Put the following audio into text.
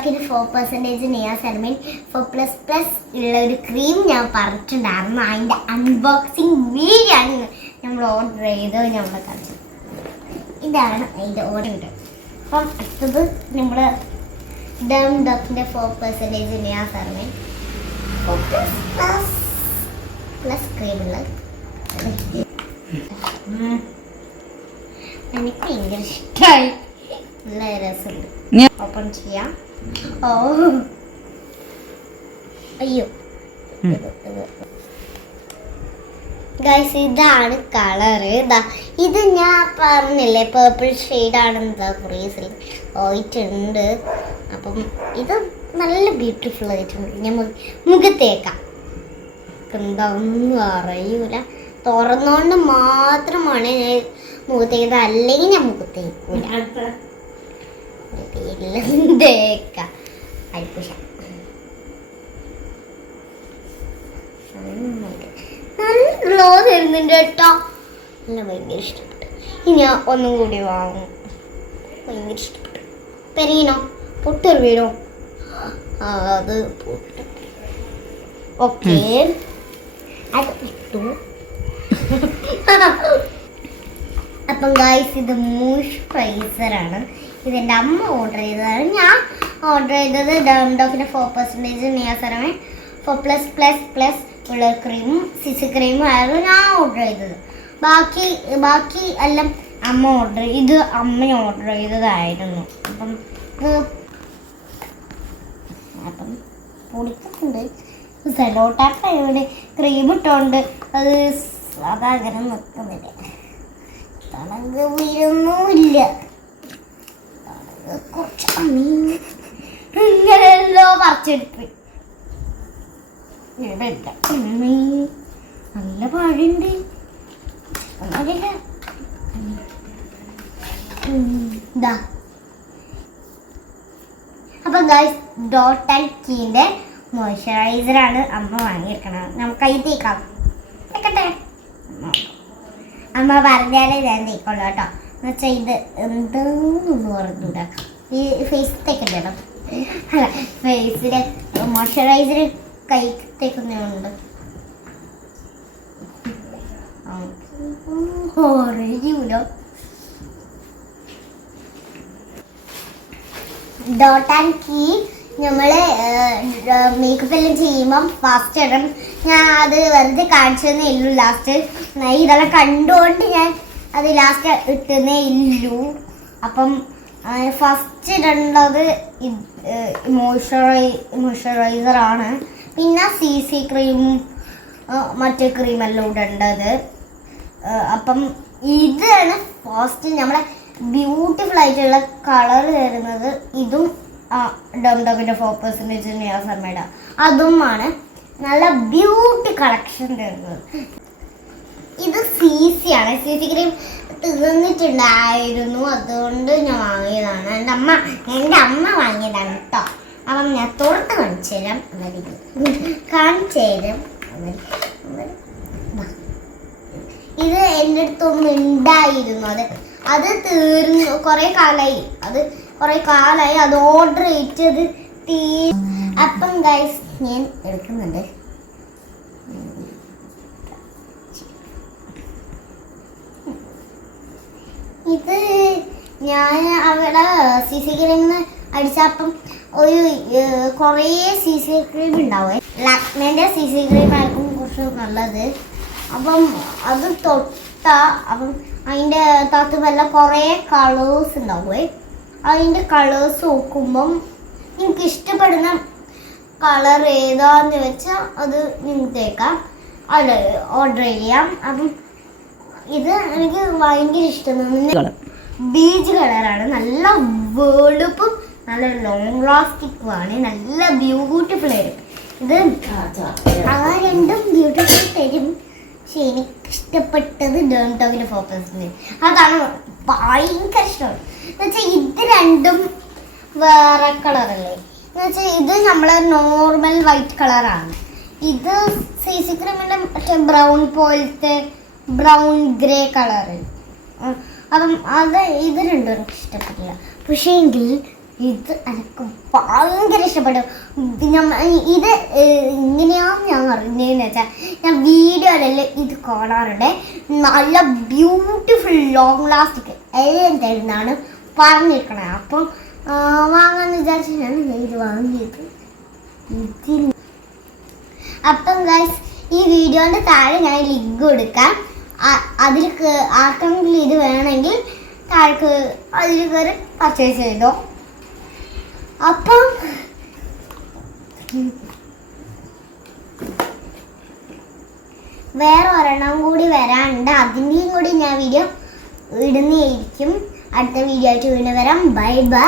ഡോക്കിന് 4% നിയാസെറമിൻ 4++ ഉള്ള ഒരു ക്രീം ഞാൻ പറഞ്ഞിട്ടുണ്ടായിരുന്നു. അതിൻ്റെ അൺബോക്സിങ് വീഡിയോ ആണ് നമ്മൾ ഓർഡർ ചെയ്ത് നമ്മൾ കളിച്ചത്. ഇതാണ് അതിൻ്റെ ഓർഡർ. അപ്പം അടുത്തത് നമ്മൾ ഡോക്കിൻ്റെ 4% നിയാസെറമിൻ 4++ ക്രീമുള്ള എനിക്ക് ഭയങ്കര ഇഷ്ടമായി. നല്ല രസമുണ്ട്. ഓപ്പൺ ചെയ്യാം. ഓ അയ്യോ ഗൈസ്, ഇതാണ് കളറ്. ഇത് ഞാൻ പറഞ്ഞില്ലേ പേർപ്പിൾ ഷെയ്ഡാണെന്ന് കുറേ വൈറ്റ് ഉണ്ട്. അപ്പം ഇത് നല്ല ബ്യൂട്ടിഫുൾ ആയിട്ടുണ്ട്. ഞാൻ മുഖത്തേക്കാം. എന്താണെന്ന് അറിയൂല, തുറന്നുകൊണ്ട് മാത്രമാണ് ഞാൻ മുഖത്തേക്കത്, അല്ലെങ്കിൽ ഞാൻ മുഖത്തേക്കൂല. നല്ല ഗ്ലോ തരുന്നുണ്ട് കേട്ടോ. നല്ല ഭയങ്കര ഇഷ്ടപ്പെട്ടു. ഇനി ഞാൻ ഒന്നും കൂടി വാങ്ങും. ഭയങ്കര ഇഷ്ടപ്പെട്ടു. പെരീനോ പൊട്ടർ വീണോ? അത് പൊട്ടു. ഓക്കെ, അത് ഇട്ടു. അപ്പം ഗായ്സ്, ഇത് മോയ്സ്ചറൈസറാണ്. ഇതെൻ്റെ അമ്മ ഓർഡർ ചെയ്തതാണ്. ഞാൻ ഓർഡർ ചെയ്തത് ഡോക്കിൻ്റെ 4% നിയാസെറമിൻ 4++ ഉള്ള ക്രീമും സിസി ക്രീമും ആയിരുന്നു ഞാൻ ഓർഡർ ചെയ്തത്. ബാക്കി എല്ലാം അമ്മ ഇത് അമ്മ ഓർഡർ ചെയ്തതായിരുന്നു. അപ്പം പൊടിക്കുന്നുണ്ട്. സെലോ ടാപ്പ് ആയതുകൊണ്ട് ക്രീം ഇട്ടുകൊണ്ട് അത് അതങ്ങനെ നിൽക്കുന്നില്ല. തണുക്ക് വീഴുന്നുമില്ല. കുറച്ച് ഇങ്ങനെയല്ലോ പറിച്ചെടുത്ത് നല്ല പഴുണ്ട്. അപ്പൊ ഗൈസ്, ഡോട്ട് ആൻഡ് കീന്റെ മോയ്സ്ചറൈസറാണ് അമ്മ വാങ്ങിയിരിക്കണത്. നമുക്ക് കൈ തേക്കാം. തേക്കട്ടെ. അമ്മ പറഞ്ഞാലേ ഞാൻ തേക്കുള്ളൂ കേട്ടോ. എന്നുവെച്ചാൽ ഇത് എന്താന്ന് പറഞ്ഞുണ്ടാക്കാം. ഈ ഫേസ് തേക്കണ്ടോ? അല്ല, ഫേസിൽ മോയ്സ്ചറൈസർ കൈ തേക്കുന്നുണ്ട്. അറിയൂലോ. ഡോട്ട് ആൻഡ് കീ നമ്മൾ മേക്കപ്പ് എല്ലാം ചെയ്യുമ്പം ഫാസ്റ്റ് ഇടണം. ഞാൻ അത് വെറുതെ കാണിച്ചതന്നേ ഉള്ളൂ. ലാസ്റ്റ് ഇതെല്ലാം കണ്ടുകൊണ്ട് ഞാൻ അത് ലാസ്റ്റ് ഇട്ടുന്നേ ഇല്ലൂ. അപ്പം ഫസ്റ്റ് ഇടേണ്ടത് മോയ്സ്ചറൈസറാണ്. പിന്നെ CC ക്രീമും മറ്റേ ക്രീമെല്ലാം ഇടേണ്ടത്. അപ്പം ഇതാണ് ഫസ്റ്റ് നമ്മളെ ബ്യൂട്ടിഫുൾ ആയിട്ടുള്ള കളർ വരുന്നത്. ഇതും ഡോക്കിൻ്റെ 4% നിയാസെറമിൻ അതുമാണ് നല്ല ബ്യൂട്ടി കളക്ഷൻ തരുന്നത്. ഇത് CC ആണ്. CC ക്രീം തീർന്നിട്ടുണ്ടായിരുന്നു, അതുകൊണ്ട് ഞാൻ വാങ്ങിയതാണ്. എൻ്റെ അമ്മ വാങ്ങിയതാണ് കേട്ടോ. അപ്പം ഞാൻ തുറന്ന് കാണിച്ചു തരാം. ഇത് എൻ്റെ അടുത്തൊന്നും ഉണ്ടായിരുന്നു. അത് തീർന്നു. കുറേ കാലമായി അത് ഓർഡർ ചെയ്തത് അപ്പം ഗൈസ്, ഞാൻ എടുക്കുന്നുണ്ട്. ഇത് ഞാൻ അവിടെ CC ക്രീമിന് അടിച്ചപ്പം ഒരു കുറേ CC ക്രീം ഉണ്ടാവേ. ലാക്മേൻ്റെ CC ക്രീം ആയിരിക്കും കുറച്ച് നല്ലത്. അപ്പം അത് അപ്പം അതിൻ്റെ അകത്ത് വല്ല കുറേ കളേഴ്സ് ഉണ്ടാവുമേ. അതിൻ്റെ കളേഴ്സ് നോക്കുമ്പം നിങ്ങൾക്ക് ഇഷ്ടപ്പെടുന്ന കളർ ഏതാന്ന് വെച്ചാൽ അത് നിങ്ങൾക്ക് തേക്കാം, അല്ല ഓർഡർ ചെയ്യാം. അപ്പം ഇത് എനിക്ക് ഭയങ്കര ഇഷ്ടമാണ്. ബീച്ച് കളറാണ്. നല്ല വെളുപ്പും നല്ല ലോങ് ലാസ്റ്റിക്കുമാണ്. നല്ല ബ്യൂട്ടിഫുൾ ആയിരിക്കും. ഇത് രണ്ടും ബ്യൂട്ടിഫുൾ തരും. പക്ഷെ എനിക്ക് ഇഷ്ടപ്പെട്ടത് ഡോക്കിൻ്റെ 4% അതാണ് ഭയങ്കര ഇഷ്ടമാണ്. എന്നുവെച്ചാൽ ഇത് രണ്ടും വേറെ കളറല്ലേ. എന്നുവെച്ചാൽ ഇത് നമ്മളെ നോർമൽ വൈറ്റ് കളറാണ്. ഇത് CC ക്രീമിൻ്റെ മറ്റേ ബ്രൗൺ പോലത്തെ ബ്രൗൺ ഗ്രേ കളറ്. അപ്പം ഇത് രണ്ടും എനിക്ക് ഇഷ്ടപ്പെട്ടില്ല. പക്ഷേ എങ്കിൽ ഇത് എനിക്ക് ഭയങ്കര ഇഷ്ടപ്പെട്ടു. ഇത് ഇങ്ങനെയാണെന്ന് ഞാൻ അറിഞ്ഞതെന്ന് വെച്ചാൽ ഞാൻ വീഡിയോയിലെല്ലാം ഇത് കാണാറുണ്ട്. നല്ല ബ്യൂട്ടിഫുൾ ലോങ് ലാസ്റ്റിക് എല്ലാം തരുന്നതാണ് പറഞ്ഞിരിക്കണേ. അപ്പം വാങ്ങാന്ന് വിചാരിച്ചാണ് ഞാൻ ഇത് വാങ്ങിയത്. അപ്പം ഗൈസ് ഈ വീഡിയോൻ്റെ താഴെ ഞാൻ ലിങ്ക് കൊടുക്കാം. അതിൽ ആർക്കെങ്കിലും ഇത് വേണമെങ്കിൽ താഴേക്ക് അതിൽ കയറി പർച്ചേസ് ചെയ്തോ. അപ്പം വേറെ ഒരെണ്ണം കൂടി വരാനുണ്ട്. അതിൻ്റെയും കൂടി ഞാൻ വീഡിയോ ഇടുന്നതായിരിക്കും. അടുത്ത വീഡിയോ ആയിട്ട് വീണ്ടും വരാം. Bye bye.